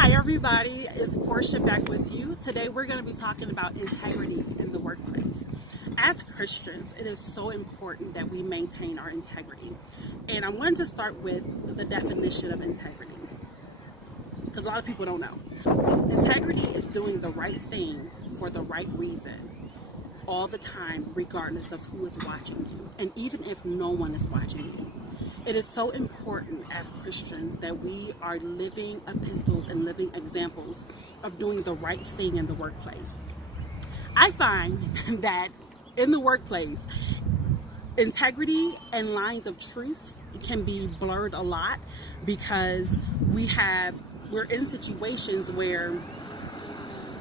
Hi everybody, it's Portia back with you. Today we're going to be talking about integrity in the workplace. As Christians, it is so important that we maintain our integrity. And I wanted to start with the definition of integrity, because a lot of people don't know. Integrity is doing the right thing for the right reason all the time, regardless of who is watching you, and even if no one is watching you. It is so important as Christians that we are living epistles and living examples of doing the right thing in the workplace. I find that in the workplace, integrity and lines of truth can be blurred a lot because we're in situations where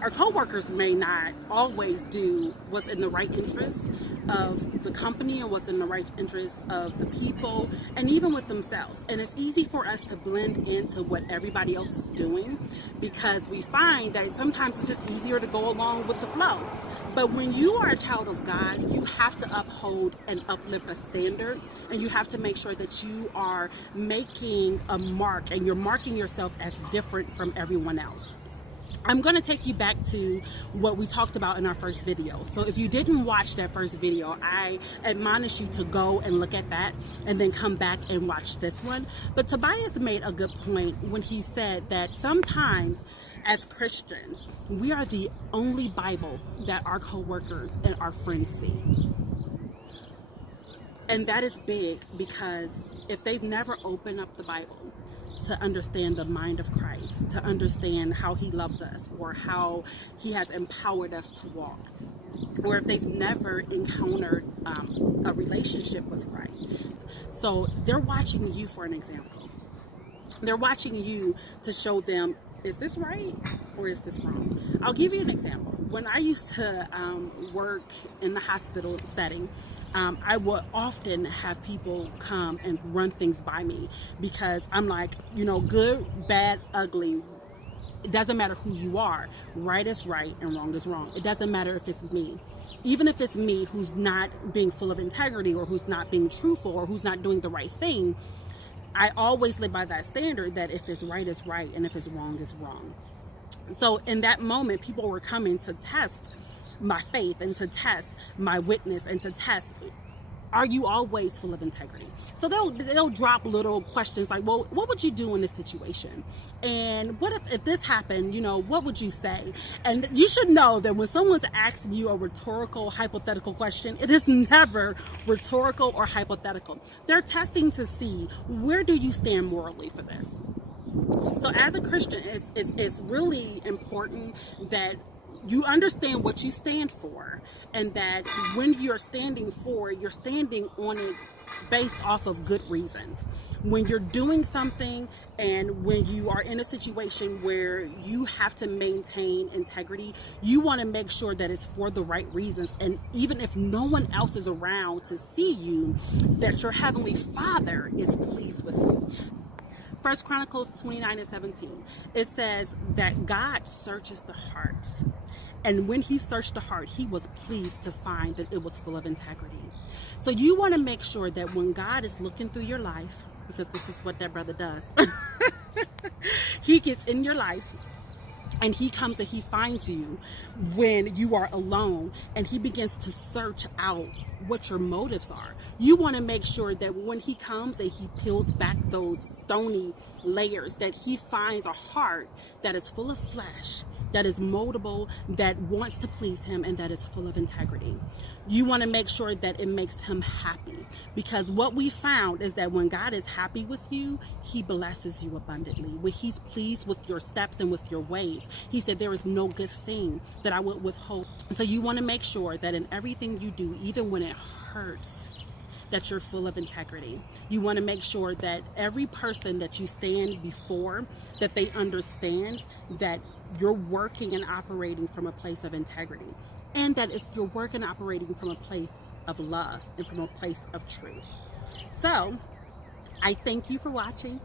our coworkers may not always do what's in the right interest of the company and what's in the right interest of the people and even with themselves. And it's easy for us to blend into what everybody else is doing because we find that sometimes it's just easier to go along with the flow. But when you are a child of God, you have to uphold and uplift a standard, and you have to make sure that you are making a mark and you're marking yourself as different from everyone else. I'm going to take you back to what we talked about in our first video. So if you didn't watch that first video, I admonish you to go and look at that and then come back and watch this one. But Tobias made a good point when he said that sometimes as Christians, we are the only Bible that our coworkers and our friends see. And that is big because if they've never opened up the Bible to understand the mind of Christ, to understand how he loves us or how he has empowered us to walk, or if they've never encountered a relationship with Christ. So they're watching you for an example. They're watching you to show them, is this right or is this wrong? I'll give you an example. When I used to work in the hospital setting, I would often have people come and run things by me because I'm like, good, bad, ugly. It doesn't matter who you are. Right is right and wrong is wrong. It doesn't matter if it's me. Even if it's me who's not being full of integrity or who's not being truthful or who's not doing the right thing, I always live by that standard that if it's right is right and if it's wrong is wrong. So in that moment, people were coming to test my faith and to test my witness and to test, are you always full of integrity? So they'll drop little questions like, well, what would you do in this situation? And what if this happened, what would you say? And you should know that when someone's asking you a rhetorical, hypothetical question, it is never rhetorical or hypothetical. They're testing to see, where do you stand morally for this? So as a Christian, it's really important that you understand what you stand for, and that when you're standing on it based off of good reasons. When you're doing something and when you are in a situation where you have to maintain integrity, you want to make sure that it's for the right reasons. And even if no one else is around to see you, that your Heavenly Father is pleased with you. 1 Chronicles 29:17, it says that God searches the hearts. And when he searched the heart, he was pleased to find that it was full of integrity. So you want to make sure that when God is looking through your life, because this is what that brother does, he gets in your life and he comes and he finds you when you are alone, and he begins to search out what your motives are. You want to make sure that when he comes and he peels back those stony layers, that he finds a heart that is full of flesh, that is moldable, that wants to please him, and that is full of integrity. You want to make sure that it makes him happy, because what we found is that when God is happy with you, he blesses you abundantly. When he's pleased with your steps and with your ways, he said, there is no good thing that I would withhold. So you want to make sure that in everything you do, even when it hurts, that you're full of integrity. You want to make sure that every person that you stand before, that they understand that you're working and operating from a place of integrity, and that you're working and operating from a place of love and from a place of truth. So I thank you for watching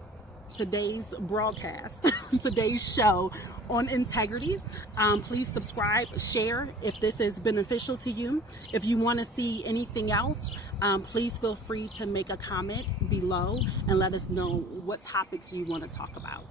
today's broadcast, today's show on integrity. Please subscribe, share if this is beneficial to you. If you want to see anything else, please feel free to make a comment below and let us know what topics you want to talk about.